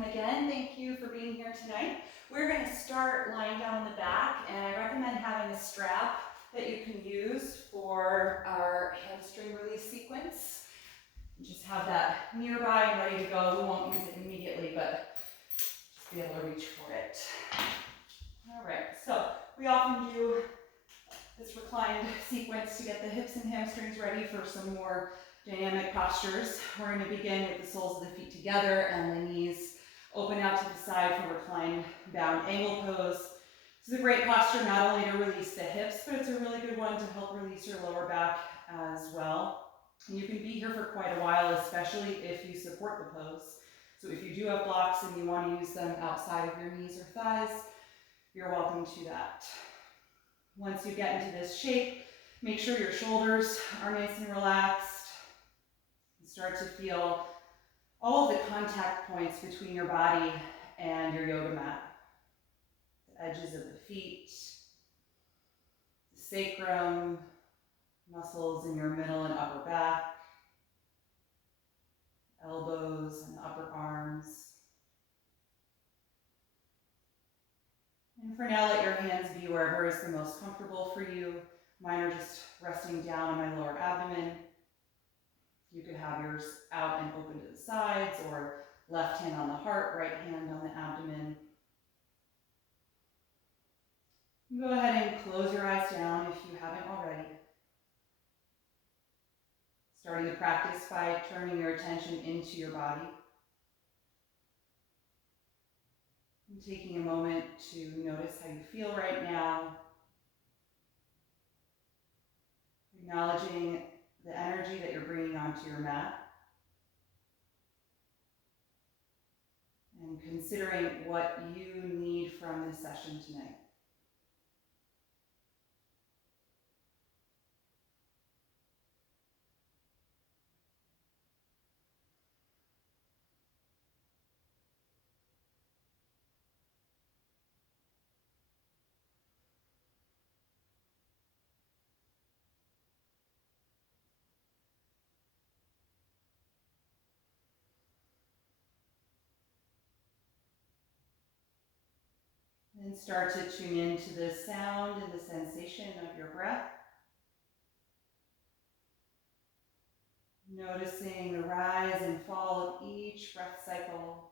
welcome again. Thank you for being here tonight. We're going to start lying down on the back, and I recommend having a strap that you can use for our hamstring release sequence. Just have that nearby and ready to go. We won't use it immediately, but just be able to reach for it. All right, so we often do this reclined sequence to get the hips and hamstrings ready for some more dynamic postures. We're going to begin with the soles of the feet together and the knees open out to the side for reclined bound angle pose. This is a great posture not only to release the hips, but it's a really good one to help release your lower back as well. And you can be here for quite a while, especially if you support the pose. So if you do have blocks and you want to use them outside of your knees or thighs, you're welcome to that. Once you get into this shape, make sure your shoulders are nice and relaxed. Start to feel all of the contact points between your body and your yoga mat. The edges of the feet, the sacrum, muscles in your middle and upper back, elbows and upper arms. And for now, let your hands be wherever is the most comfortable for you. Mine are just resting down on my lower abdomen. You could have yours out and open to the sides, or left hand on the heart, right hand on the abdomen. Go ahead and close your eyes down if you haven't already. Starting the practice by turning your attention into your body. And taking a moment to notice how you feel right now. Acknowledging the energy that you're bringing onto your mat. And considering what you need from this session tonight. And start to tune into the sound and the sensation of your breath. Noticing the rise and fall of each breath cycle.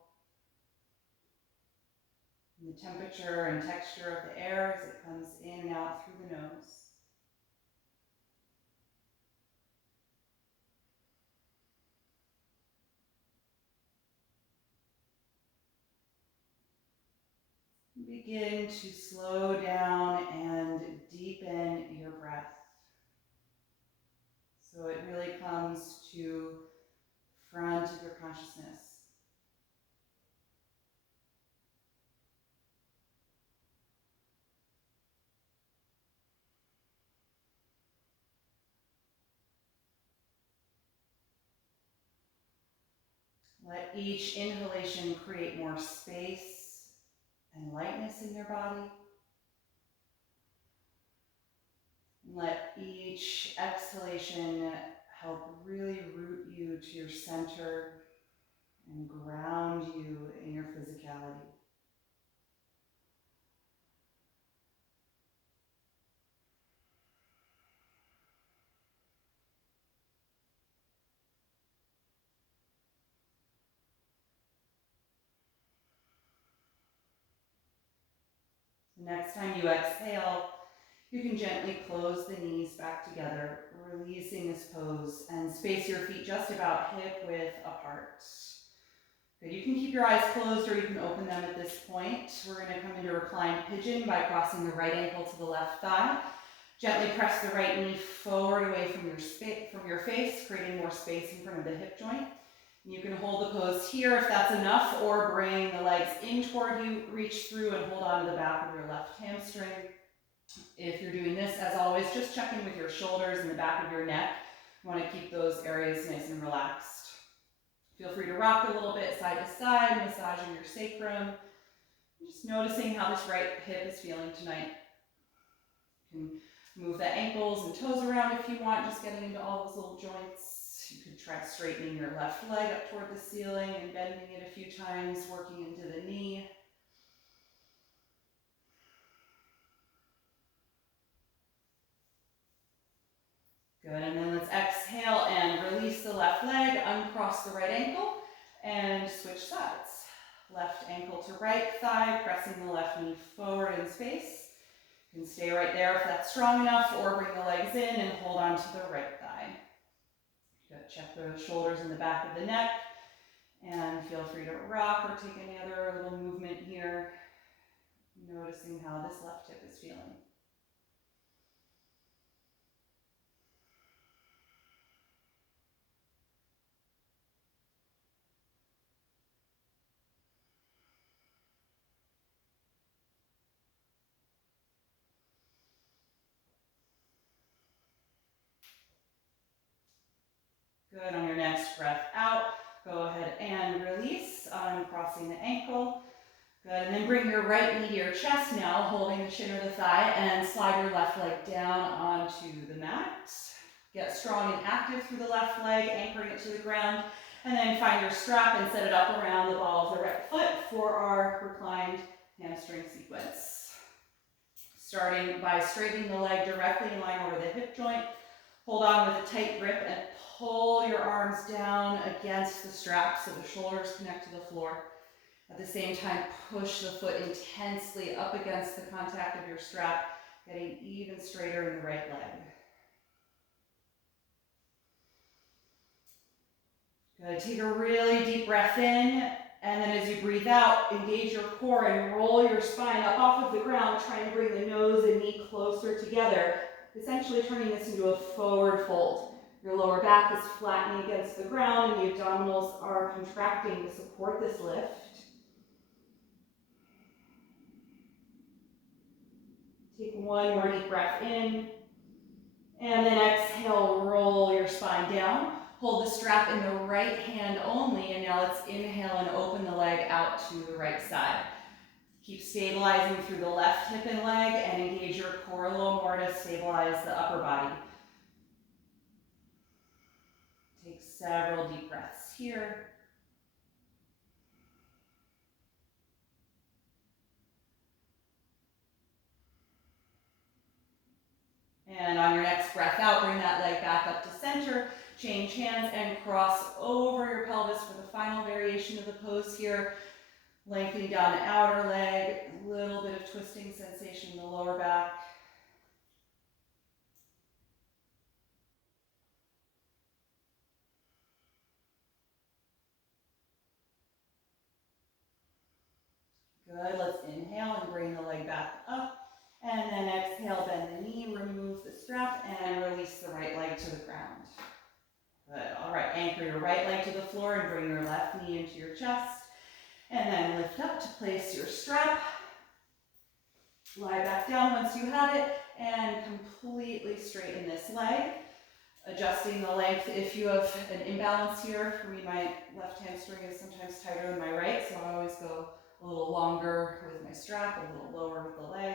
And the temperature and texture of the air as it comes in and out through the nose. Begin to slow down and deepen your breath. So it really comes to front of your consciousness. Let each inhalation create more space and lightness in your body. Let each exhalation help really root you to your center and ground you in your physicality. The next time you exhale, you can gently close the knees back together, releasing this pose, and space your feet just about hip width apart. Good. You can keep your eyes closed or you can open them at this point. We're going to come into reclined pigeon by crossing the right ankle to the left thigh. Gently press the right knee forward away from your face, creating more space in front of the hip joint. You can hold the pose here if that's enough, or bring the legs in toward you, reach through and hold on to the back of your left hamstring. If you're doing this, as always, just check in with your shoulders and the back of your neck. You want to keep those areas nice and relaxed. Feel free to rock a little bit side to side, massaging your sacrum. Just noticing how this right hip is feeling tonight. You can move the ankles and toes around if you want, just getting into all those little joints. You could try straightening your left leg up toward the ceiling and bending it a few times, working into the knee. Good, and then let's exhale and release the left leg, uncross the right ankle, and switch sides. Left ankle to right thigh, pressing the left knee forward in space. You can stay right there if that's strong enough, or bring the legs in and hold on to the right thigh. Good, check the shoulders in the back of the neck, and feel free to rock or take any other little movement here, noticing how this left hip is feeling. Good, on your next breath out, go ahead and release, uncrossing the ankle. Good, and then bring your right knee to your chest now, holding the shin or the thigh, and slide your left leg down onto the mat. Get strong and active through the left leg, anchoring it to the ground, and then find your strap and set it up around the ball of the right foot for our reclined hamstring sequence. Starting by straightening the leg directly in line over the hip joint. Hold on with a tight grip and pull your arms down against the strap so the shoulders connect to the floor. At the same time, push the foot intensely up against the contact of your strap, getting even straighter in the right leg. Good, take a really deep breath in, and then as you breathe out, engage your core and roll your spine up off of the ground, trying to bring the nose and knee closer together, essentially turning this into a forward fold. Your lower back is flattening against the ground and the abdominals are contracting to support this lift. Take one more deep breath in, and then exhale, roll your spine down. Hold the strap in the right hand only, and now let's inhale and open the leg out to the right side. Keep stabilizing through the left hip and leg, and engage your core a little more to stabilize the upper body. Take several deep breaths here. And on your next breath out, bring that leg back up to center, change hands and cross over your pelvis for the final variation of the pose here. Lengthening down the outer leg, a little bit of twisting sensation in the lower back. Good, let's inhale and bring the leg back up. And then exhale, bend the knee, remove the strap, and release the right leg to the ground. Good, all right, anchor your right leg to the floor and bring your left knee into your chest. And then lift up to place your strap. Lie back down once you have it, and completely straighten this leg. Adjusting the length if you have an imbalance here. For me, my left hamstring is sometimes tighter than my right, so I always go a little longer with my strap, a little lower with the leg.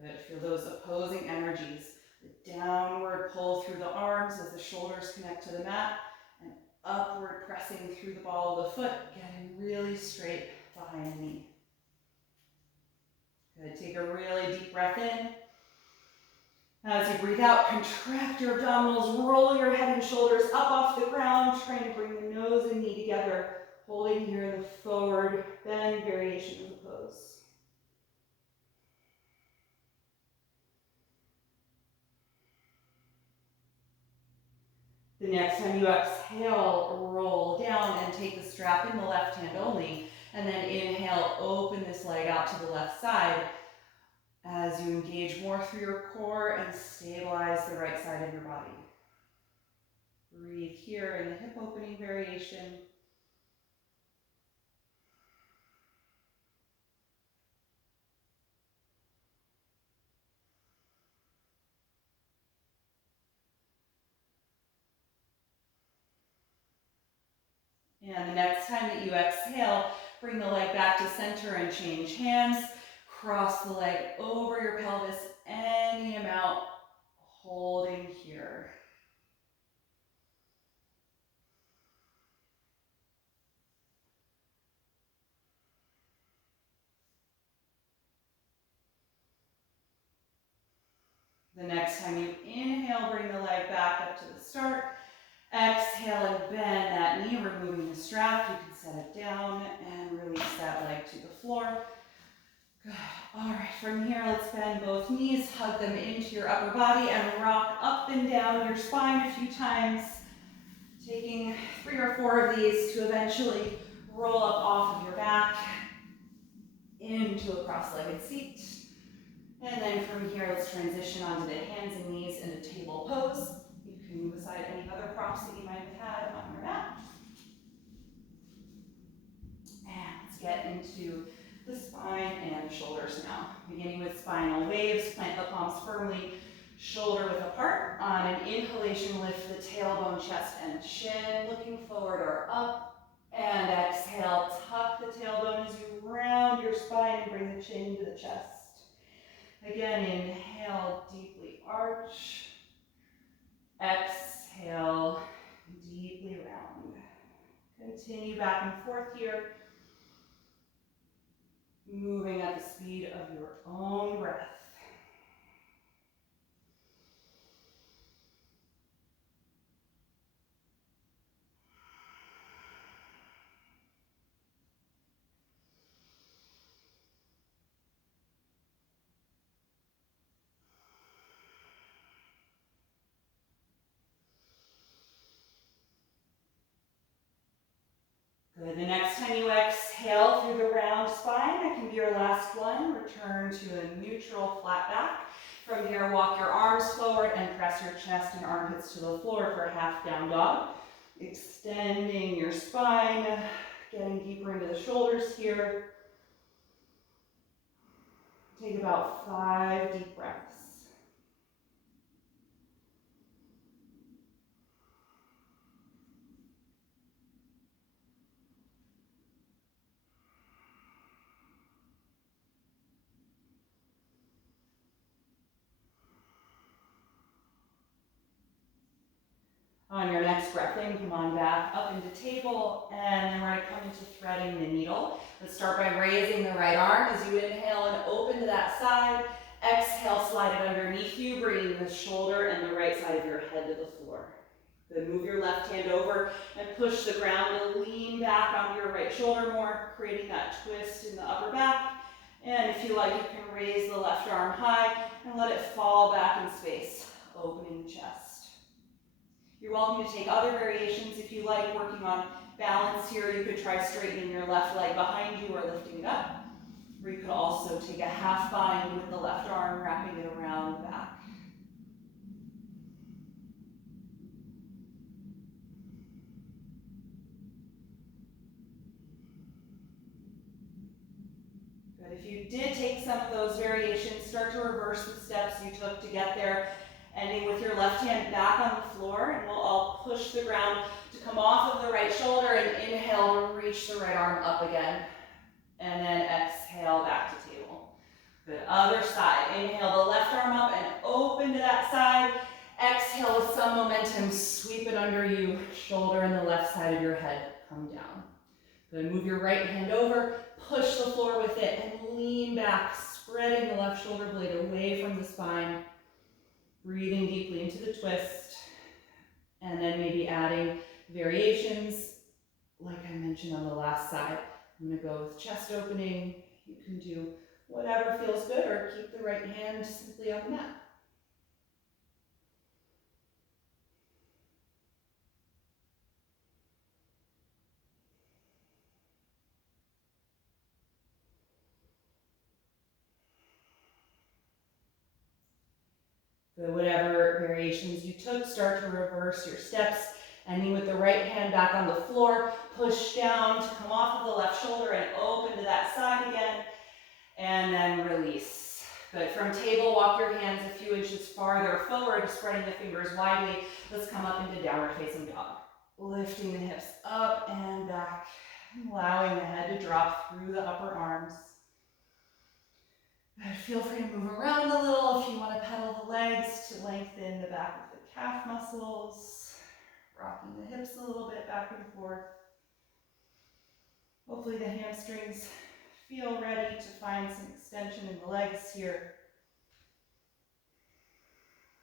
Good, feel those opposing energies. The downward pull through the arms as the shoulders connect to the mat, and upward pressing through the ball of the foot, getting really straight behind the knee. Good, take a really deep breath in. As you breathe out, contract your abdominals, roll your head and shoulders up off the ground, trying to bring the nose and knee together, holding here in the forward bend variation of the pose. The next time you exhale, roll down and take the strap in the left hand only, and then inhale, open this leg out to the left side as you engage more through your core and stabilize the right side of your body. Breathe here in the hip opening variation. And the next time that you exhale, bring the leg back to center and change hands. Cross the leg over your pelvis any amount. Holding here. The next time you inhale, bring the leg back up to the start. Exhale and bend that knee, removing the strap. You can set it down and release that leg to the floor. Good. All right, from here, let's bend both knees, hug them into your upper body, and rock up and down your spine a few times, taking 3 or 4 of these to eventually roll up off of your back into a cross-legged seat. And then from here, let's transition onto the hands and knees in a table pose. You can move aside any other props that you might have had on your mat. And let's get into the spine and the shoulders now. Beginning with spinal waves, plant the palms firmly, shoulder width apart. On an inhalation, lift the tailbone, chest, and chin, looking forward or up. And exhale, tuck the tailbone as you round your spine and bring the chin to the chest. Again, inhale, deeply arch. Exhale, deeply round. Continue back and forth here. Moving at the speed of your own breath. Good. The next time you exhale through the round spine, that can be your last one. Return to a neutral flat back. From here, walk your arms forward and press your chest and armpits to the floor for half down dog. Extending your spine, getting deeper into the shoulders here. Take about 5 deep breaths. On your next breath in, come on back up into table, and then we're going to come into threading the needle. Let's start by raising the right arm as you inhale and open to that side. Exhale, slide it underneath you, bringing the shoulder and the right side of your head to the floor. Then move your left hand over and push the ground to lean back onto your right shoulder more, creating that twist in the upper back. And if you like, you can raise the left arm high and let it fall back in space, opening the chest. You're welcome to take other variations if you like, working on balance here. You could try straightening your left leg behind you or lifting it up. Or you could also take a half bind with the left arm, wrapping it around the back. Good. If you did take some of those variations, start to reverse the steps you took to get there. Ending with your left hand back on the floor, and we'll all push the ground to come off of the right shoulder, and inhale to reach the right arm up again. And then exhale back to table. Good, other side. Inhale the left arm up and open to that side. Exhale with some momentum, sweep it under you, shoulder and the left side of your head come down. Good, move your right hand over, push the floor with it, and lean back, spreading the left shoulder blade away from the spine. Breathing deeply into the twist, and then maybe adding variations, like I mentioned on the last side. I'm going to go with chest opening. You can do whatever feels good, or keep the right hand simply on the mat. Good, whatever variations you took, start to reverse your steps, ending with the right hand back on the floor. Push down to come off of the left shoulder and open to that side again, and then release. Good, from table, walk your hands a few inches farther forward, spreading the fingers widely. Let's come up into downward facing dog. Lifting the hips up and back, allowing the head to drop through the upper arms. Feel free to move around a little if you want to pedal the legs to lengthen the back of the calf muscles, rocking the hips a little bit back and forth. Hopefully the hamstrings feel ready to find some extension in the legs here.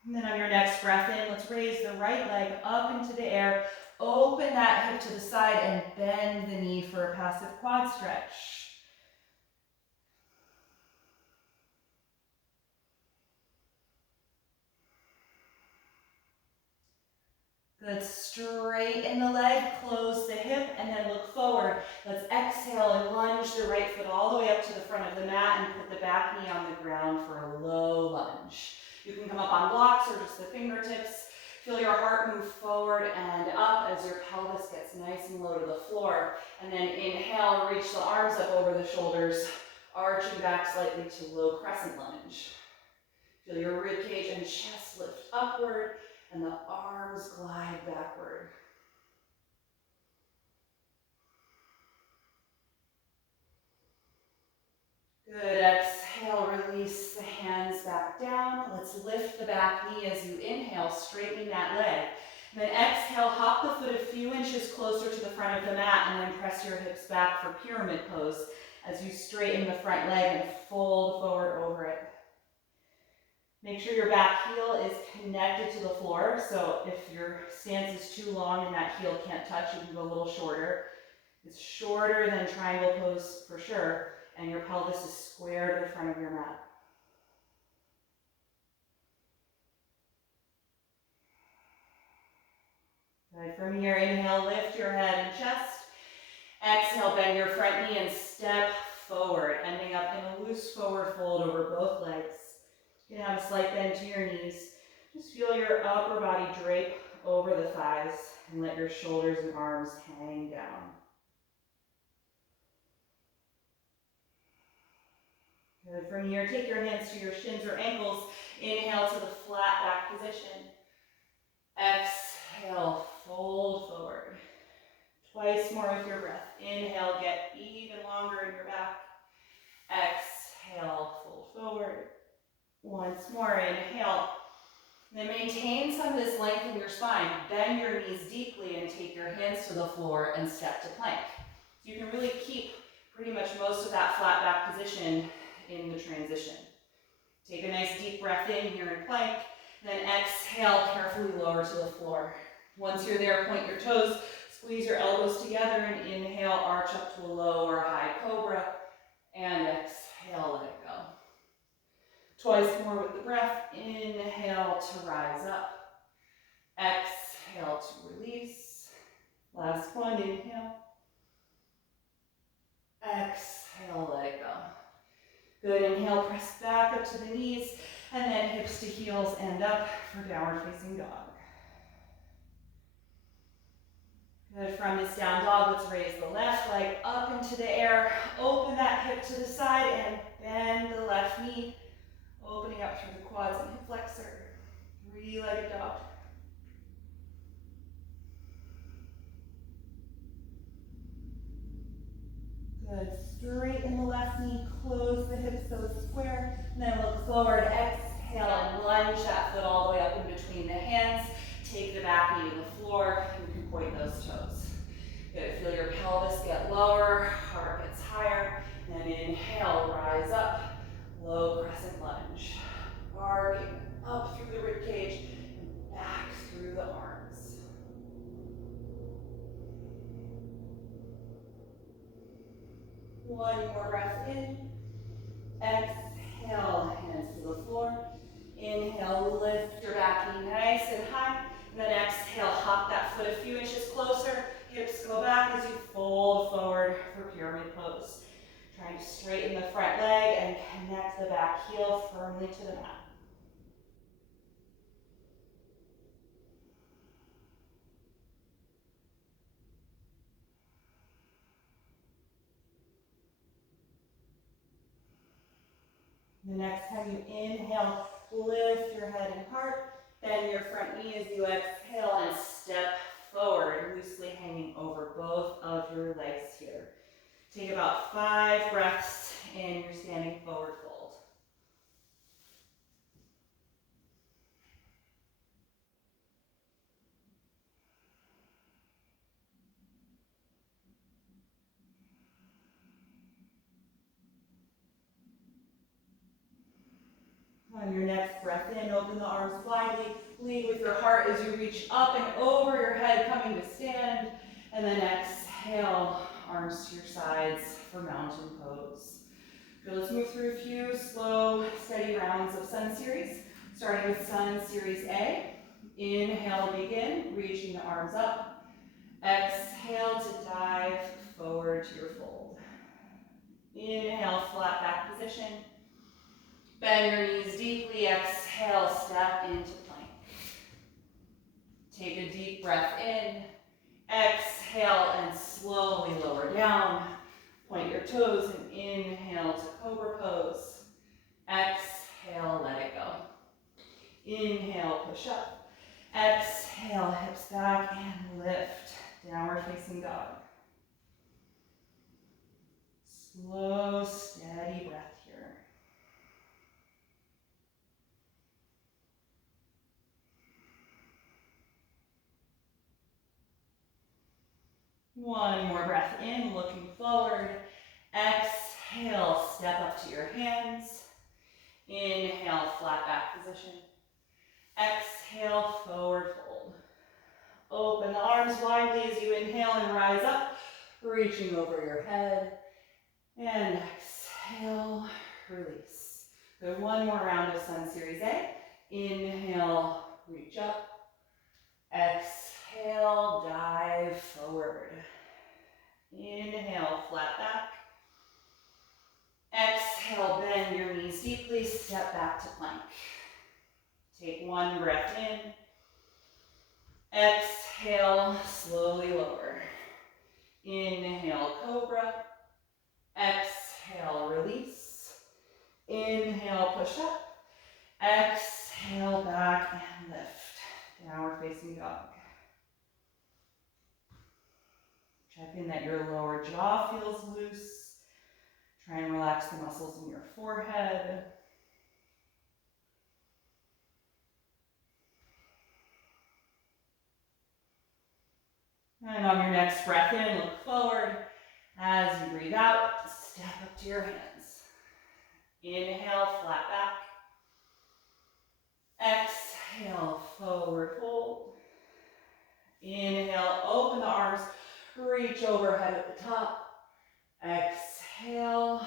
And then on your next breath in, let's raise the right leg up into the air. Open that hip to the side and bend the knee for a passive quad stretch. Good, straighten the leg, close the hip, and then look forward. Let's exhale and lunge the right foot all the way up to the front of the mat and put the back knee on the ground for a low lunge. You can come up on blocks or just the fingertips. Feel your heart move forward and up as your pelvis gets nice and low to the floor. And then inhale, reach the arms up over the shoulders, arching back slightly to low crescent lunge. Feel your rib cage and chest lift upward, and the arms glide backward. Good, exhale, release the hands back down. Let's lift the back knee as you inhale, straightening that leg. And then exhale, hop the foot a few inches closer to the front of the mat, and then press your hips back for pyramid pose as you straighten the front leg and fold forward over it. Make sure your back heel is connected to the floor, so if your stance is too long and that heel can't touch, you can go a little shorter. It's shorter than triangle pose for sure, and your pelvis is square to the front of your mat. Good. From here, inhale, lift your head and chest. Exhale, bend your front knee and step forward, ending up in a loose forward fold over both legs. You can have a slight bend to your knees. Just feel your upper body drape over the thighs and let your shoulders and arms hang down. Good. From here, take your hands to your shins or ankles. Inhale to the flat back position. Exhale, fold forward. Twice more with your breath. Inhale, get even longer in your back. Exhale, fold forward. Once more, inhale. Then maintain some of this length in your spine. Bend your knees deeply and take your hands to the floor and step to plank. You can really keep pretty much most of that flat back position in the transition. Take a nice deep breath in here in plank, then exhale, carefully lower to the floor. Once you're there, point your toes, squeeze your elbows together, and inhale, arch up to a low or high cobra, and exhale, let it go. Twice more with the breath. Inhale to rise up. Exhale to release. Last one, inhale. Exhale, let it go. Good, inhale, press back up to the knees, and then hips to heels and up for downward facing dog. Good, from this down dog, let's raise the left leg up into the air. Open that hip to the side and bend the left knee. Opening up through the quads and hip flexor. Three-legged dog. Good. Straighten the left knee, close the hips so it's square. And then look forward, exhale, and lunge that foot all the way up in between the hands. Take the back knee to the floor, and you can point those toes. Good. Feel your pelvis get lower, heart gets higher. And then inhale, rise up, low crescent lunge. Arcing up through the rib cage and back through the arms. One more breath in. Exhale, hands to the floor. Inhale, lift your back knee nice and high. And then exhale, hop that foot a few inches closer. Hips go back as you fold forward for pyramid pose. Trying to straighten the front leg and connect the back heel firmly to the mat. The next time you inhale, lift your head and heart. Bend your front knee as you exhale and step forward, loosely hanging over both of your legs here. Take about 5 breaths in your standing forward fold. next breath in, open the arms widely. Lead with your heart as you reach up and over your head, coming to stand. And then exhale, arms to your sides for mountain pose. Okay, let's move through a few slow, steady rounds of Sun Series, starting with Sun Series A. Inhale, begin, reaching the arms up. Exhale to dive forward to your fold. Inhale, flat back position. Bend your knees deeply. Exhale, step into plank. Take a deep breath in. Exhale and slowly lower down. Point your toes and inhale to Cobra Pose. Exhale, let it go. Inhale, push up. Exhale, hips back and lift. Downward facing dog. Slow, steady breath here. One more breath in, looking forward. Exhale, step up to your hands. Inhale, flat back position. Exhale, forward fold. Open the arms widely as you inhale and rise up, reaching over your head. And exhale, release. Good, one more round of Sun Series A. Inhale, reach up. Exhale, dive forward. Inhale, flat back. Exhale, bend your knees deeply, step back to plank. Take one breath in. Exhale, slowly lower. Inhale, Cobra. Exhale, release. Inhale, push up. Exhale, back and lift. Downward facing dog. Check in that your lower jaw feels loose. Try and relax the muscles in your forehead. And on your next breath in, look forward. As you breathe out, step up to your hands. Inhale, flat back. Exhale, forward fold. Inhale, open the arms, reach overhead at the top. Exhale,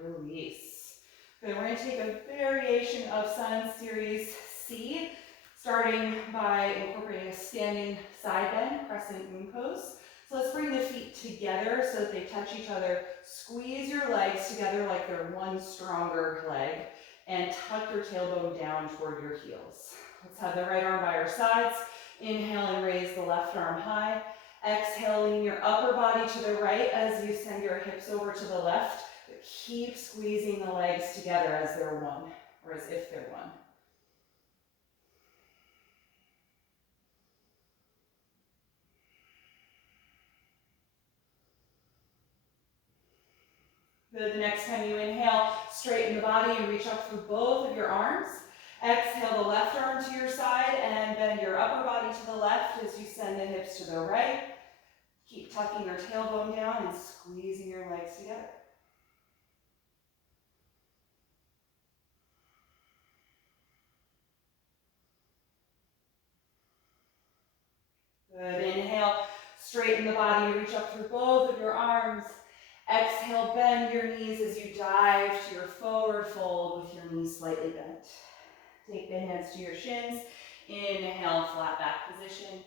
release. Good, we're going to take a variation of Sun Series C, starting by incorporating a standing side bend, crescent moon pose. So let's bring the feet together so that they touch each other. Squeeze your legs together like they're one stronger leg, and tuck your tailbone down toward your heels. Let's have the right arm by our sides. Inhale and raise the left arm high. Exhale, lean your upper body to the right as you send your hips over to the left. But keep squeezing the legs together as they're one, or as if they're one. Good, the next time you inhale, straighten the body and reach up through both of your arms. Exhale the left arm to your side and bend your upper body to the left as you send the hips to the right. Keep tucking your tailbone down and squeezing your legs together. Good, inhale, straighten the body, reach up through both of your arms. Exhale, bend your knees as you dive to your forward fold with your knees slightly bent. Take the hands to your shins. Inhale, flat back position.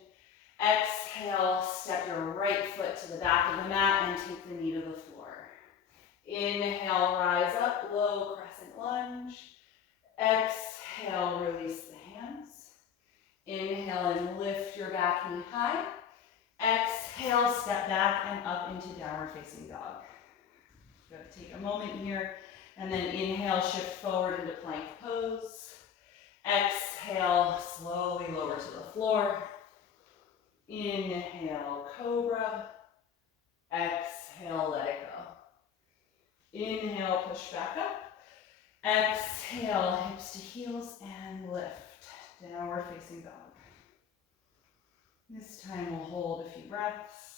Exhale, step your right foot to the back of the mat and take the knee to the floor. Inhale, rise up, low crescent lunge. Exhale, release the hands. Inhale and lift your back knee high. Exhale, step back and up into downward facing dog. Good, take a moment here and then inhale, shift forward into plank pose. Exhale, slowly lower to the floor. Inhale, Cobra. Exhale, let it go. Inhale, push back up. Exhale, hips to heels and lift. Downward facing dog. This time we'll hold a few breaths.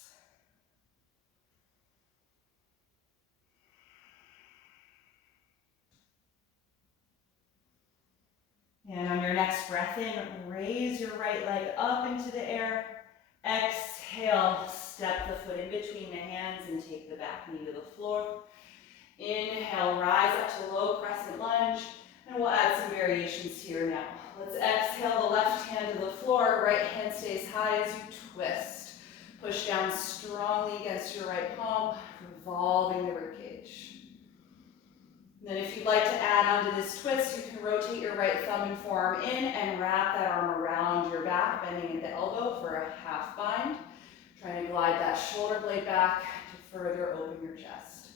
your next breath in, raise your right leg up into the air. Exhale, step the foot in between the hands and take the back knee to the floor. Inhale, rise up to low crescent lunge, and we'll add some variations here now. Let's exhale the left hand to the floor, right hand stays high as you twist. Push down strongly against your right palm, revolving the ribcage. Then if you'd like to add onto this twist, you can rotate your right thumb and forearm in and wrap that arm around your back, bending at the elbow for a half bind. Trying to glide that shoulder blade back to further open your chest.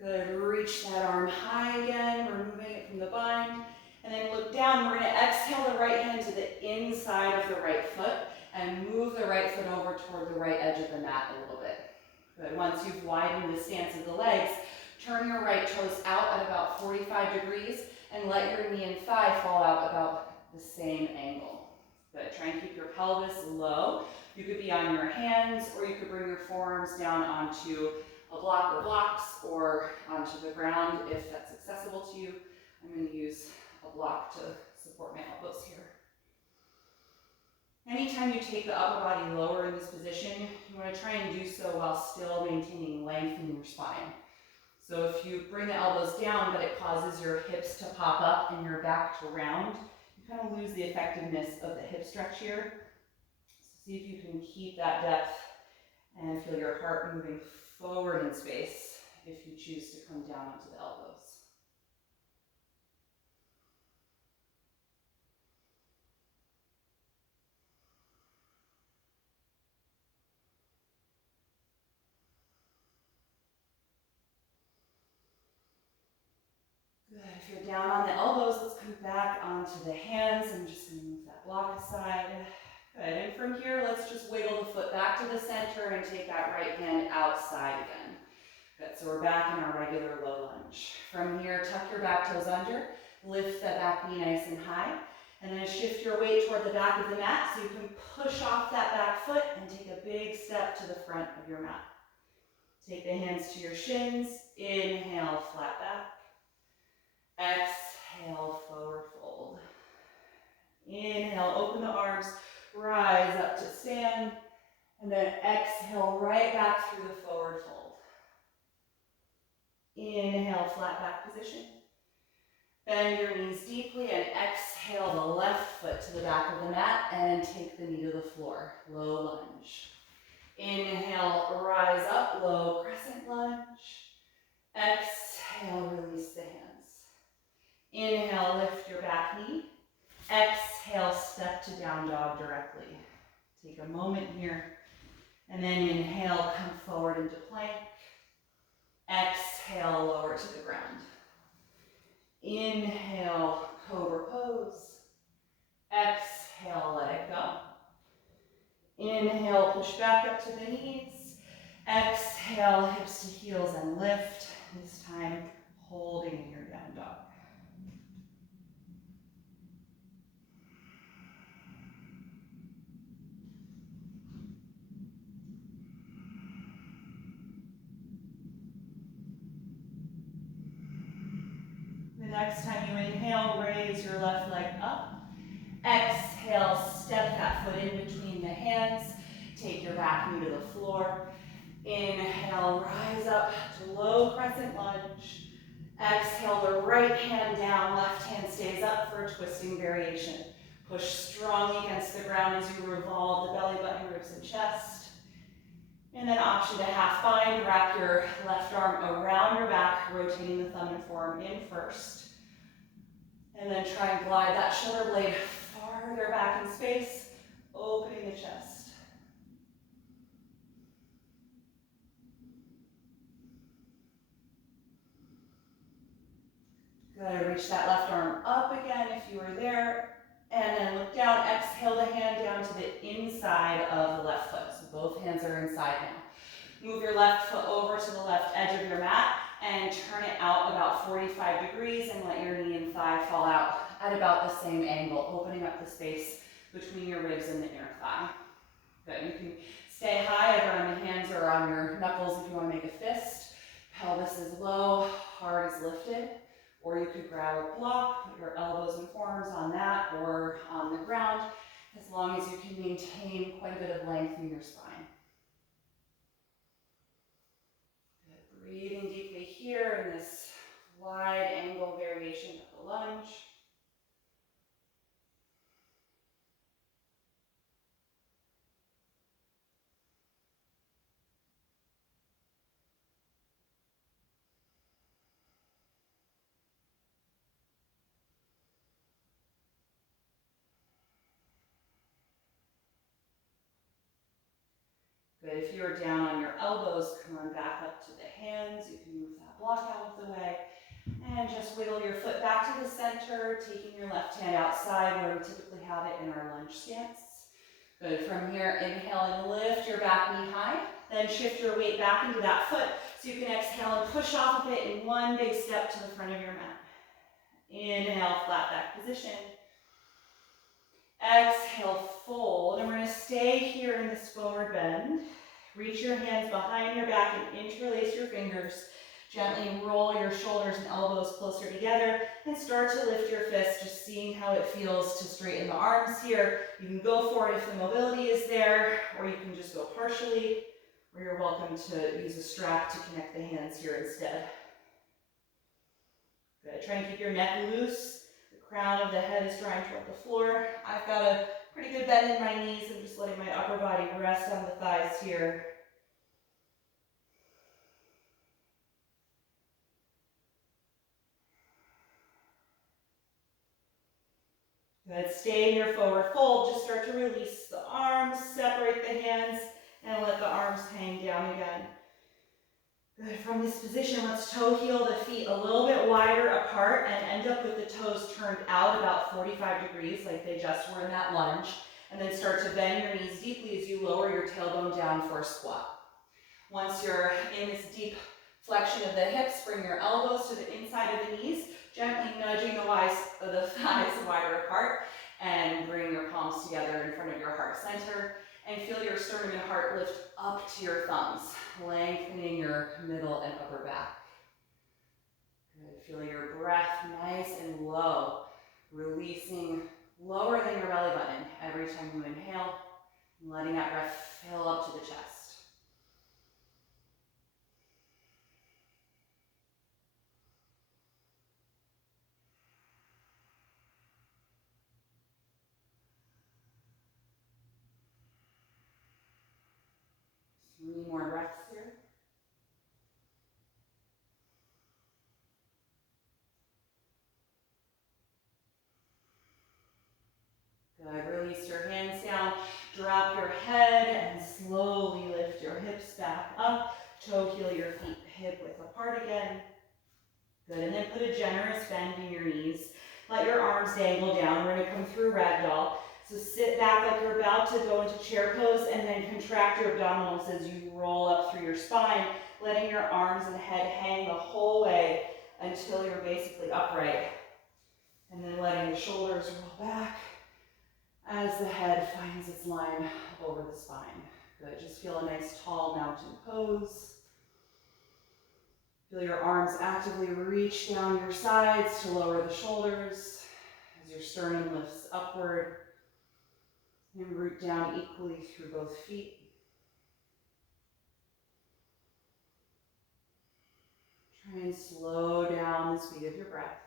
Good, reach that arm high again, removing it from the bind. And then look down, we're gonna exhale the right hand to the inside of the right foot and move the right foot over toward the right edge of the mat a little bit. Good, once you've widened the stance of the legs, turn your right toes out at about 45 degrees and let your knee and thigh fall out about the same angle. Good, try and keep your pelvis low. You could be on your hands, or you could bring your forearms down onto a block or blocks, or onto the ground if that's accessible to you. I'm going to use a block to support my elbows here. Anytime you take the upper body lower in this position, you want to try and do so while still maintaining length in your spine. So if you bring the elbows down, but it causes your hips to pop up and your back to round, you kind of lose the effectiveness of the hip stretch here. So see if you can keep that depth and feel your heart moving forward in space if you choose to come down onto the elbows. Good, if you're down on the elbows, let's come back onto the hands. I'm just going to move that block aside. Good, and from here, let's just wiggle the foot back to the center and take that right hand outside again. Good, so we're back in our regular low lunge. From here, tuck your back toes under, lift that back knee nice and high, and then shift your weight toward the back of the mat so you can push off that back foot and take a big step to the front of your mat. Take the hands to your shins, inhale, flat back. Exhale, forward fold. Inhale, open the arms, rise up to stand, and then exhale right back through the forward fold. Inhale, flat back position. Bend your knees deeply and exhale the left foot to the back of the mat and take the knee to the floor, low lunge. Inhale, rise up, low crescent lunge. Exhale, release the hands. Inhale, lift your back knee. Exhale, step to down dog directly. Take a moment here, and then inhale, come forward into plank. Exhale, lower to the ground. Inhale, cobra pose. Exhale, let it go. Inhale, push back up to the knees. Exhale, hips to heels and lift. This time, holding in your down dog. Next time you inhale, raise your left leg up. Exhale, step that foot in between the hands. Take your back knee to the floor. Inhale, rise up to low crescent lunge. Exhale, the right hand down, left hand stays up for a twisting variation. Push strongly against the ground as you revolve the belly button, ribs, and chest. And then option to half bind, wrap your left arm around your back, rotating the thumb and forearm in first. And then try and glide that shoulder blade farther back in space, opening the chest. Good, reach that left arm up again if you were there. And then look down, exhale the hand down to the inside of the left foot. So both hands are inside now. Move your left foot over to the left edge of your mat and turn it out about 45 degrees and let your knee and thigh fall out at about the same angle, opening up the space between your ribs and the inner thigh. Good, you can Stay high, either on the hands or on your knuckles if you want to make a fist. Pelvis is low, heart is lifted. Or you could grab a block, put your elbows and forearms on that or on the ground, as long as you can maintain quite a bit of length in your spine. Good. Breathing deeply here in this wide angle variation of the lunge. Good. If you're down on your elbows, come on back up to the hands. You can move that block out of the way. And just wiggle your foot back to the center, taking your left hand outside where we typically have it in our lunge stance. Good. From here, inhale and lift your back knee high. Then shift your weight back into that foot so you can exhale and push off of it in one big step to the front of your mat. Inhale, flat back position. Exhale, fold. And we're going to stay here in this forward bend. Reach your hands behind your back and interlace your fingers. Gently roll your shoulders and elbows closer together and start to lift your fists, just seeing how it feels to straighten the arms here. You can go for it if the mobility is there, or you can just go partially, or you're welcome to use a strap to connect the hands here instead. Good. Try and keep your neck loose. The crown of the head is drawing toward the floor. I've got a pretty good bend in my knees. I'm just letting my upper body rest on the thighs here. Good. Stay in your forward fold. Just start to release the arms, separate the hands, and let the arms hang down again. Good. From this position, let's toe heel the feet a little bit wider apart and end up with the toes turned out about 45 degrees like they just were in that lunge. And then start to bend your knees deeply as you lower your tailbone down for a squat. Once you're in this deep flexion of the hips, bring your elbows to the inside of the knees, gently nudging the thighs wider apart, and bring your palms together in front of your heart center, and feel your sternum and heart lift up to your thumbs, lengthening your middle and upper back. Good. Feel your breath nice and low, releasing lower than your belly button every time you inhale, and letting that breath fill up to the chest. Three more breaths here. Good. Release your hands down. Drop your head and slowly lift your hips back up. Toe heel your feet hip width apart again. Good. And then put a generous bend in your knees. Let your arms dangle down. We're going to come through ragdoll. So sit back like you're about to go into chair pose, and then contract your abdominals as you roll up through your spine, letting your arms and head hang the whole way until you're basically upright. And then letting the shoulders roll back as the head finds its line over the spine. Good. Just feel a nice tall mountain pose. Feel your arms actively reach down your sides to lower the shoulders as your sternum lifts upward. And root down equally through both feet. Try and slow down the speed of your breath.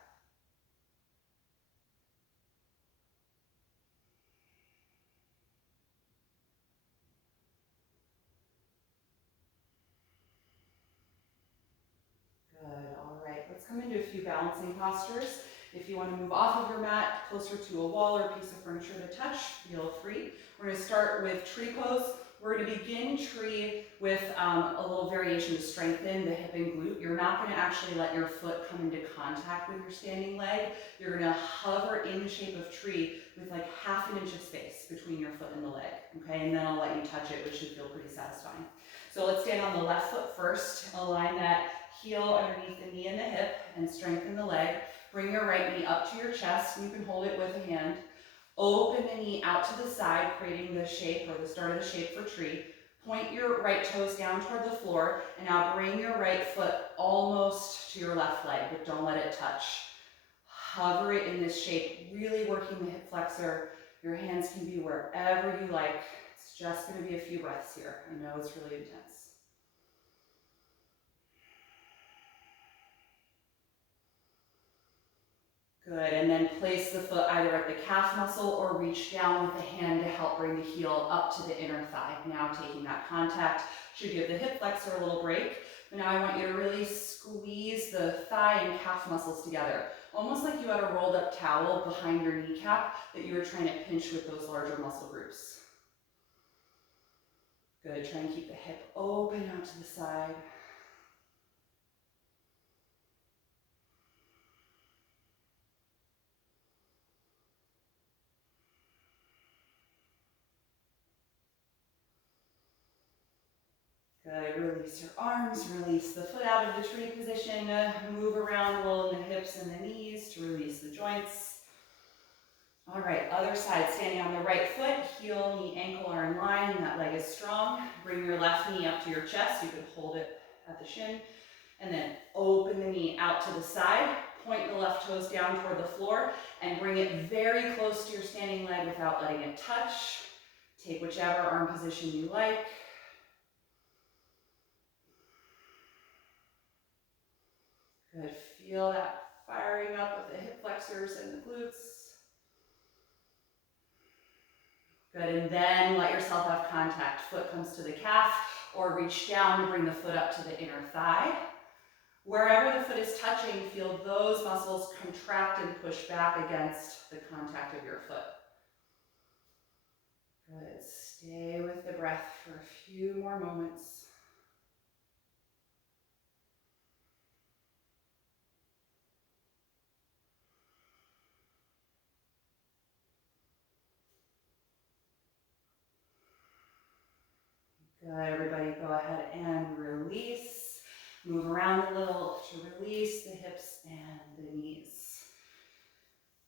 Good. All right. Let's come into a few balancing postures. If you want to move off of your mat, closer to a wall or a piece of furniture to touch, feel free. We're going to start with tree pose. We're going to begin tree with a little variation to strengthen the hip and glute. You're not going to actually let your foot come into contact with your standing leg. You're going to hover in the shape of tree with like ½ an inch of space between your foot and the leg. Okay, and then I'll let you touch it, which should feel pretty satisfying. So let's stand on the left foot first. Align that heel underneath the knee and the hip and strengthen the leg. Bring your right knee up to your chest. You can hold it with a hand. Open the knee out to the side, creating the shape or the start of the shape for tree. Point your right toes down toward the floor, and now bring your right foot almost to your left leg, but don't let it touch. Hover it in this shape, really working the hip flexor. Your hands can be wherever you like. It's just going to be a few breaths here. I know it's really intense. Good, and then place the foot either at the calf muscle or reach down with the hand to help bring the heel up to the inner thigh. Now taking that contact should give the hip flexor a little break. But now I want you to really squeeze the thigh and calf muscles together. Almost like you had a rolled up towel behind your kneecap that you were trying to pinch with those larger muscle groups. Good, try and keep the hip open out to the side. Good, release your arms, release the foot out of the tree position, move around a little in the hips and the knees to release the joints. All right, other side, standing on the right foot, heel, knee, ankle are in line, and that leg is strong. Bring your left knee up to your chest, you can hold it at the shin, and then open the knee out to the side, point the left toes down toward the floor, and bring it very close to your standing leg without letting it touch. Take whichever arm position you like. Good, feel that firing up of the hip flexors and the glutes. Good, and then let yourself have contact. Foot comes to the calf or reach down to bring the foot up to the inner thigh. Wherever the foot is touching, feel those muscles contract and push back against the contact of your foot. Good, stay with the breath for a few more moments. Good, everybody go ahead and release. Move around a little to release the hips and the knees.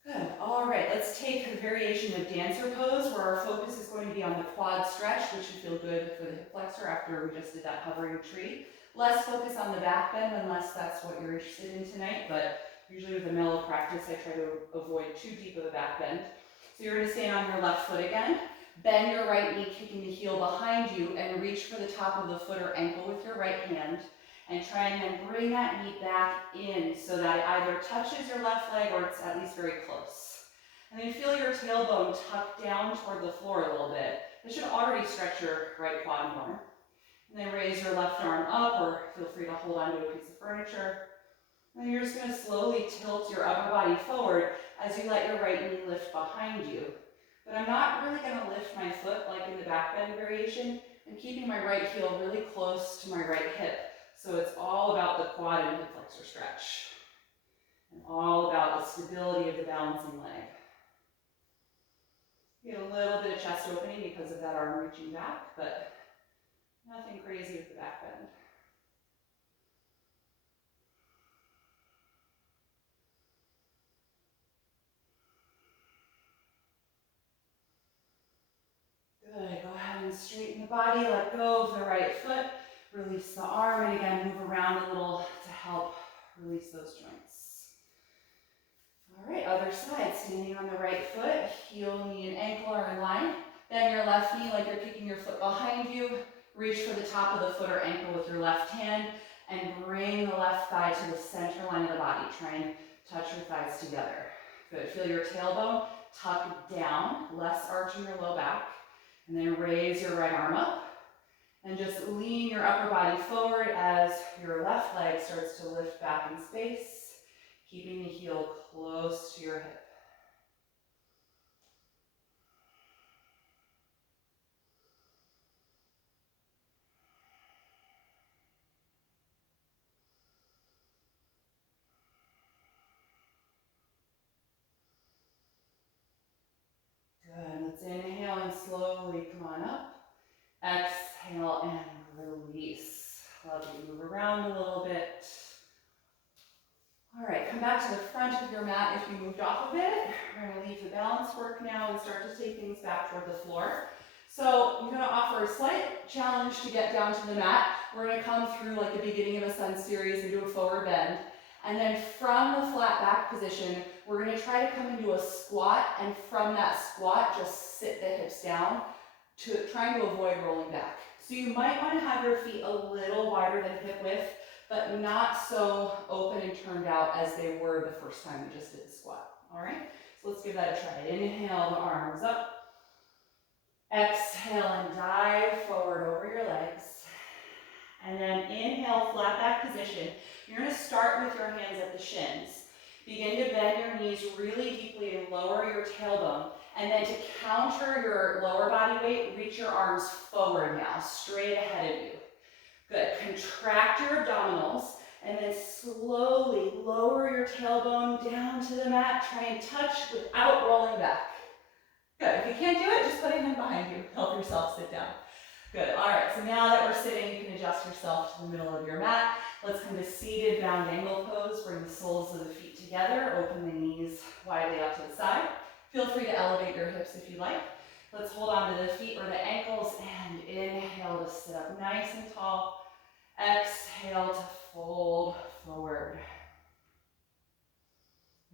Good, all right, let's take a variation of dancer pose where our focus is going to be on the quad stretch, which should feel good for the hip flexor after we just did that hovering tree. Less focus on the back bend unless that's what you're interested in tonight, but usually with a mellow practice, I try to avoid too deep of a back bend. So you're gonna stand on your left foot again. Bend your right knee, kicking the heel behind you, and reach for the top of the foot or ankle with your right hand. And try and then bring that knee back in so that it either touches your left leg or it's at least very close. And then feel your tailbone tuck down toward the floor a little bit. This should already stretch your right quad more. And then raise your left arm up, or feel free to hold onto a piece of furniture. And then you're just going to slowly tilt your upper body forward as you let your right knee lift behind you. But I'm not really going to lift my foot like in the back bend variation. I'm keeping my right heel really close to my right hip. So it's all about the quad and hip flexor stretch. And all about the stability of the balancing leg. You get a little bit of chest opening because of that arm reaching back, but nothing crazy with the back bend. Good, go ahead and straighten the body, let go of the right foot, release the arm, and again, move around a little to help release those joints. All right, other side, standing on the right foot, heel, knee, and ankle are in line. Bend your left knee like you're kicking your foot behind you. Reach for the top of the foot or ankle with your left hand, and bring the left thigh to the center line of the body. Try and touch your thighs together. Good, feel your tailbone tuck down, less arch in your low back. And then raise your right arm up and just lean your upper body forward as your left leg starts to lift back in space, keeping the heel close to your hip. Good, let's inhale and slowly come on up. Exhale and release. Lovely, move around a little bit. All right, come back to the front of your mat if you moved off of it. We're gonna leave the balance work now and start to take things back toward the floor. So I'm going to offer a slight challenge to get down to the mat. We're going to come through like the beginning of a sun series and do a forward bend. And then from the flat back position, we're going to try to come into a squat, and from that squat, just sit the hips down, trying to avoid rolling back. So you might want to have your feet a little wider than hip width, but not so open and turned out as they were the first time we just did the squat. All right, so let's give that a try. Inhale, the arms up. Exhale and dive forward over your legs. And then inhale, flat back position. You're going to start with your hands at the shins. Begin to bend your knees really deeply and lower your tailbone. And then to counter your lower body weight, reach your arms forward now, straight ahead of you. Good. Contract your abdominals and then slowly lower your tailbone down to the mat. Try and touch without rolling back. Good. If you can't do it, just put a hand behind you. Help yourself sit down. Good. All right. So now that we're sitting, you can adjust yourself to the middle of your mat. Let's come to seated bound angle pose. Bring the soles of the feet together. Open the knees widely out to the side. Feel free to elevate your hips if you like. Let's hold on to the feet or the ankles and inhale to sit up nice and tall. Exhale to fold forward.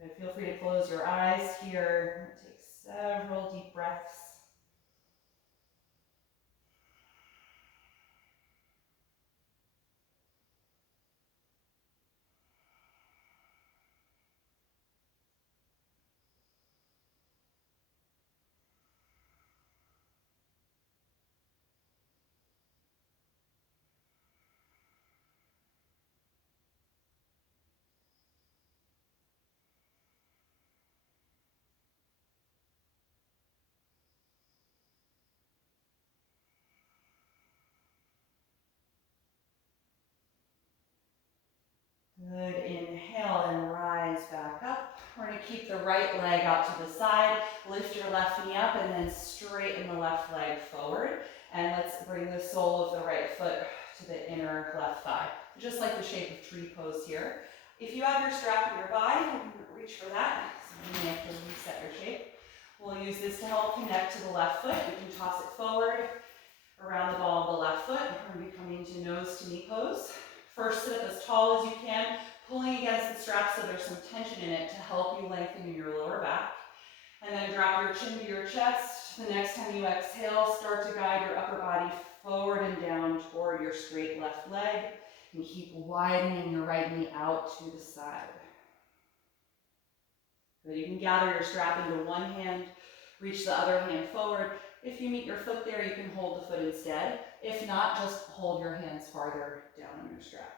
Good. Feel free to close your eyes here. Take several deep breaths. Good. Inhale and rise back up. We're going to keep the right leg out to the side. Lift your left knee up and then straighten the left leg forward. And let's bring the sole of the right foot to the inner left thigh. Just like the shape of tree pose here. If you have your strap in your body, you can reach for that. So you may have to reset your shape. We'll use this to help connect to the left foot. You can toss it forward around the ball of the left foot. We're going to be coming to nose to knee pose. First, sit up as tall as you can, pulling against the strap so there's some tension in it to help you lengthen your lower back. And then drop your chin to your chest. The next time you exhale, start to guide your upper body forward and down toward your straight left leg. And keep widening your right knee out to the side. So you can gather your strap into one hand, reach the other hand forward. If you meet your foot there, you can hold the foot instead. If not, just hold your hands farther down on your strap.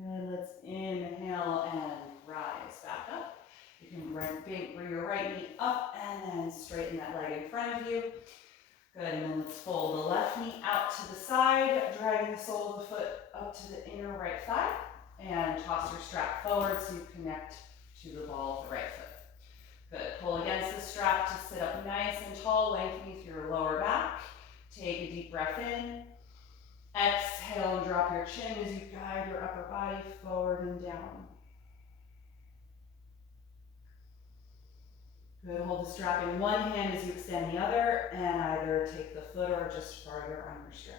Good, let's inhale and rise back up. You can bring your right knee up and then straighten that leg in front of you. Good, and then let's fold the left knee out to the side, dragging the sole of the foot up to the inner right thigh, and toss your strap forward so you connect to the ball of the right foot. Good, pull against the strap to sit up nice and tall, lengthening through your lower back. Take a deep breath in. Exhale and drop your chin as you guide your upper body forward and down. Good, hold the strap in one hand as you extend the other, and either take the foot or just farther on your strap.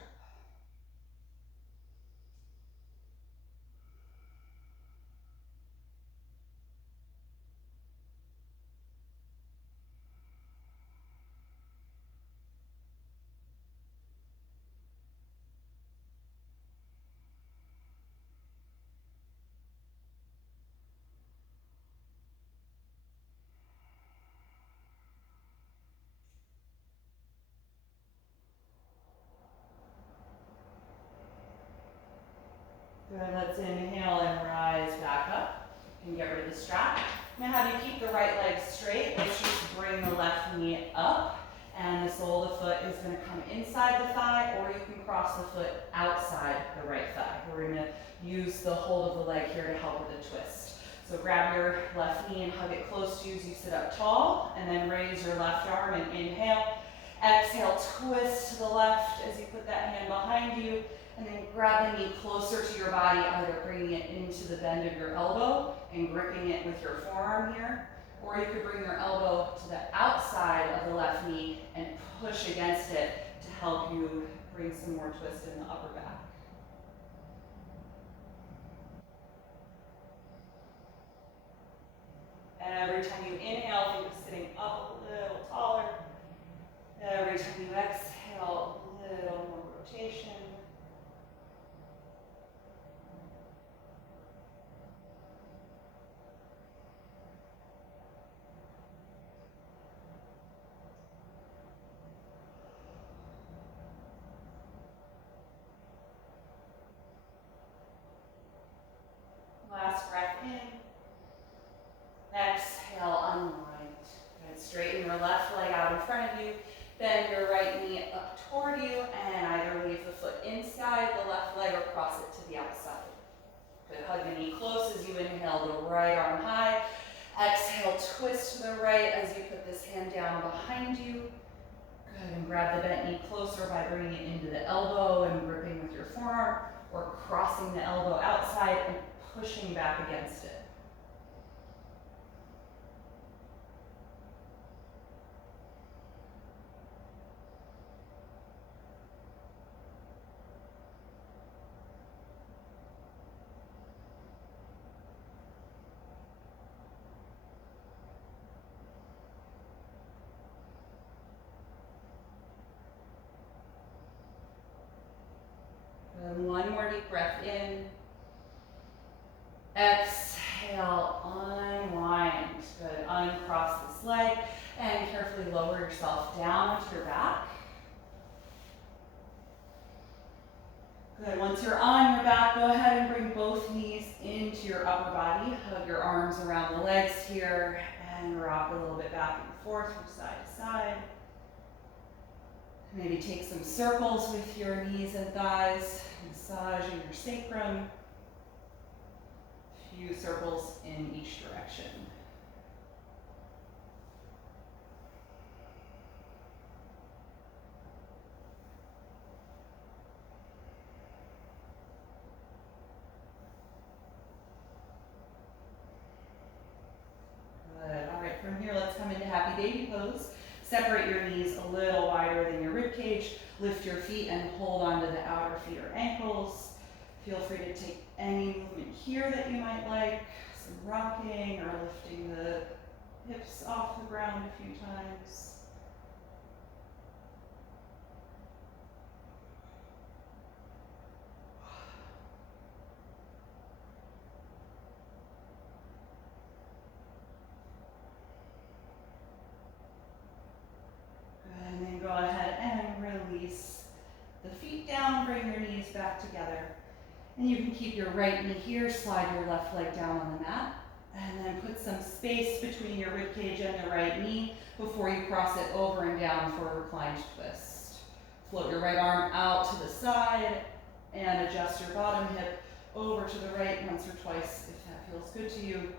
Good, let's inhale and rise back up. You can get rid of the strap. I'm gonna have you keep the right leg straight. Let's just bring the left knee up, and the sole of the foot is gonna come inside the thigh, or you can cross the foot outside the right thigh. We're gonna use the hold of the leg here to help with the twist. So grab your left knee and hug it close to you as you sit up tall, and then raise your left arm and inhale. Exhale, twist to the left as you put that hand behind you, and then grab the knee closer to your body, either bringing it into the bend of your elbow and gripping it with your forearm here, or you could bring your elbow to the outside of the left knee and push against it to help you bring some more twist in the upper back. And every time you inhale, think of sitting up a little taller. Every time you exhale, a little more rotation. Last breath in. Exhale, unwind. Good. Straighten your left leg out in front of you. Bend your right knee up toward you, and either leave the foot inside the left leg or cross it to the outside. Good. Hug the knee close as you inhale, the right arm high. Exhale, twist to the right as you put this hand down behind you. Good. And grab the bent knee closer by bringing it into the elbow and gripping with your forearm, or crossing the elbow outside and pushing back against it. And one more deep breath in. Exhale, unwind. Good. Uncross this leg and carefully lower yourself down to your back. Good. Once you're on your back, go ahead and bring both knees into your upper body. Hug your arms around the legs here and rock a little bit back and forth from side to side. Maybe take some circles with your knees and thighs, massaging your sacrum. A few circles in each direction. Good. All right, from here, let's come into happy baby pose. Separate your knees a little wider than your rib cage. Lift your feet and hold onto the outer feet or ankles. Feel free to take any movement here that you might like. Some rocking or lifting the hips off the ground a few times. And then go ahead and release the feet down, bring your knees back together. And you can keep your right knee here, slide your left leg down on the mat, and then put some space between your rib cage and the right knee before you cross it over and down for a reclined twist. Float your right arm out to the side and adjust your bottom hip over to the right once or twice if that feels good to you.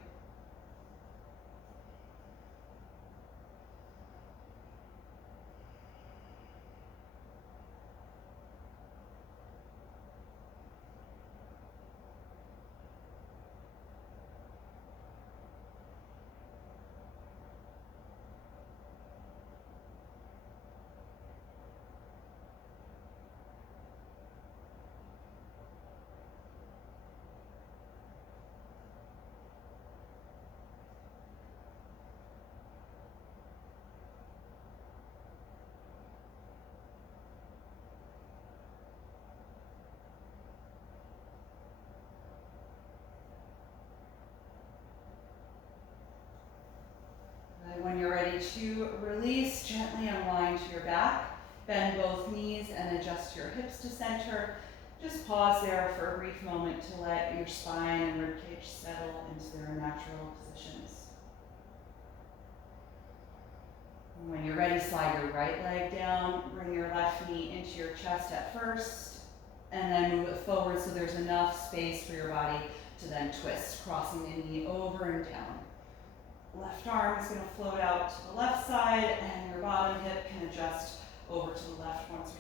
When you're ready to release, gently unwind to your back. Bend both knees and adjust your hips to center. Just pause there for a brief moment to let your spine and ribcage settle into their natural positions. And when you're ready, slide your right leg down, bring your left knee into your chest at first, and then move it forward so there's enough space for your body to then twist, crossing the knee over and down. Left arm is going to float out to the left side, and your bottom hip can adjust over to the left once or twice.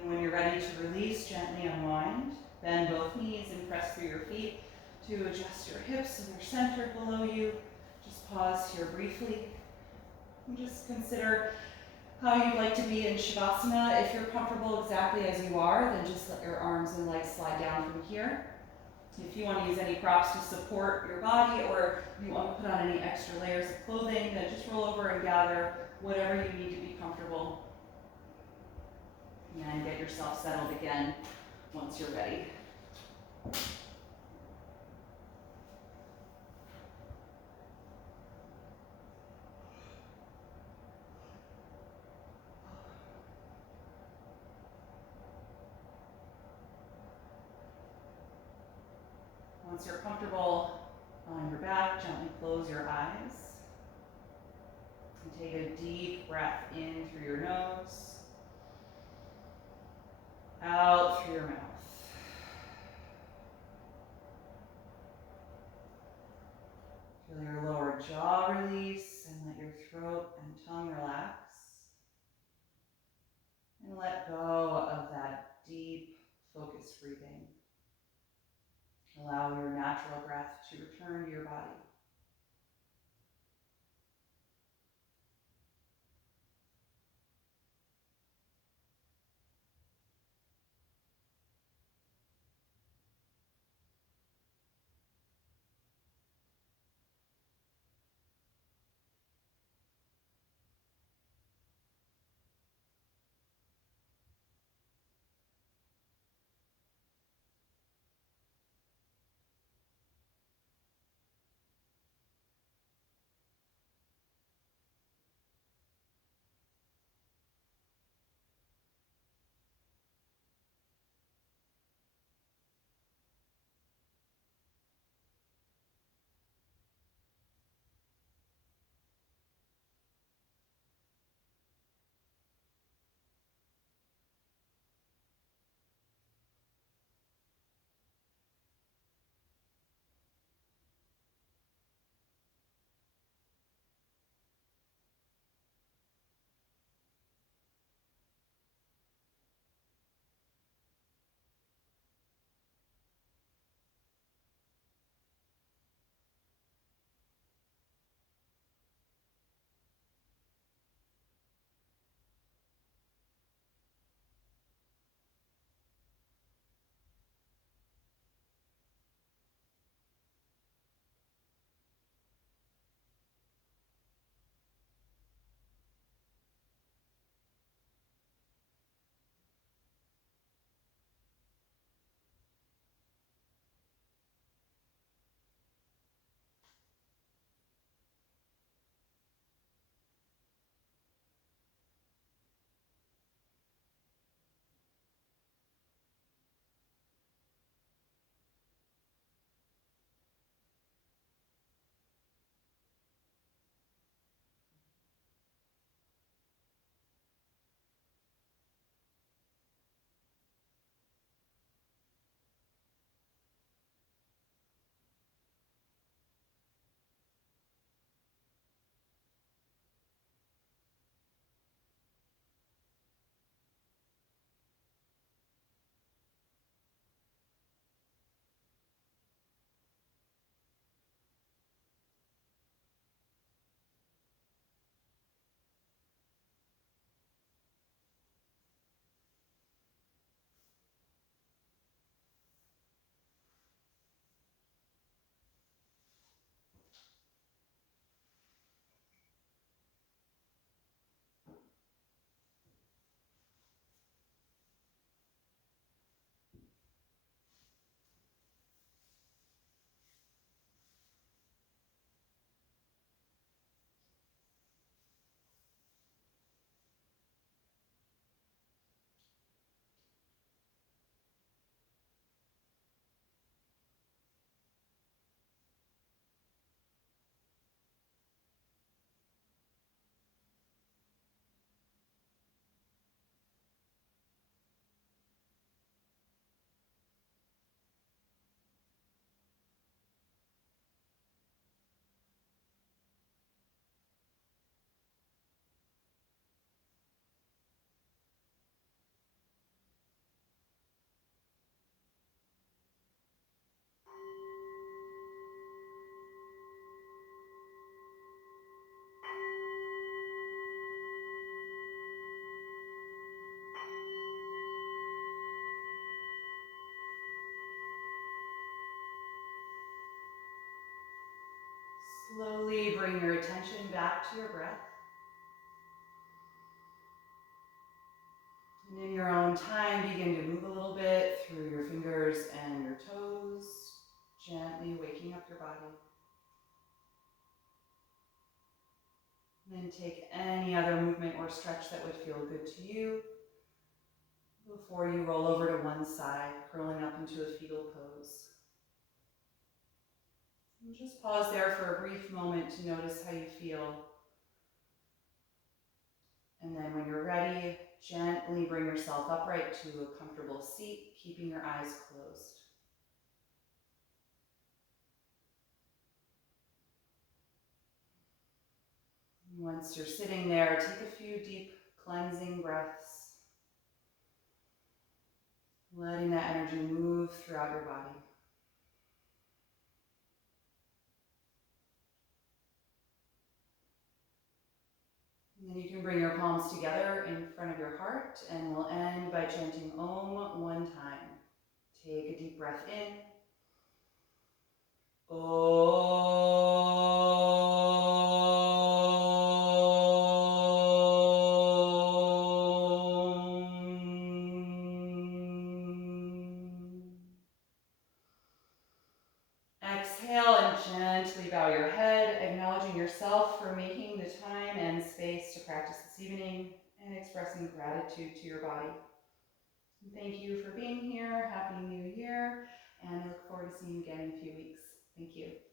And when you're ready to release, gently unwind. Bend both knees and press through your feet to adjust your hips so they're centered below you. Just pause here briefly. And just consider how you'd like to be in Shavasana. If you're comfortable exactly as you are, then just let your arms and legs slide down from here. If you want to use any props to support your body, or you want to put on any extra layers of clothing, then just roll over and gather whatever you need to be comfortable. And get yourself settled again once you're ready. Once you're comfortable on your back, gently close your eyes. And take a deep breath in through your nose, out through your mouth. Feel your lower jaw release and let your throat and tongue relax. And let go of that deep, focused breathing. Allow your natural breath to return to your body. Slowly bring your attention back to your breath. And in your own time, begin to move a little bit through your fingers and your toes, gently waking up your body. And then take any other movement or stretch that would feel good to you before you roll over to one side, curling up into a fetal pose. And just pause there for a brief moment to notice how you feel. And then when you're ready, gently bring yourself upright to a comfortable seat, keeping your eyes closed. Once you're sitting there, take a few deep cleansing breaths, letting that energy move throughout your body. And then you can bring your palms together in front of your heart, and we'll end by chanting Om one time. Take a deep breath in. Exhale and gently bow your head, acknowledging yourself for making the time and space to practice this evening and expressing gratitude to your body. And thank you for being here. Happy New Year, and I look forward to seeing you again in a few weeks. Thank you.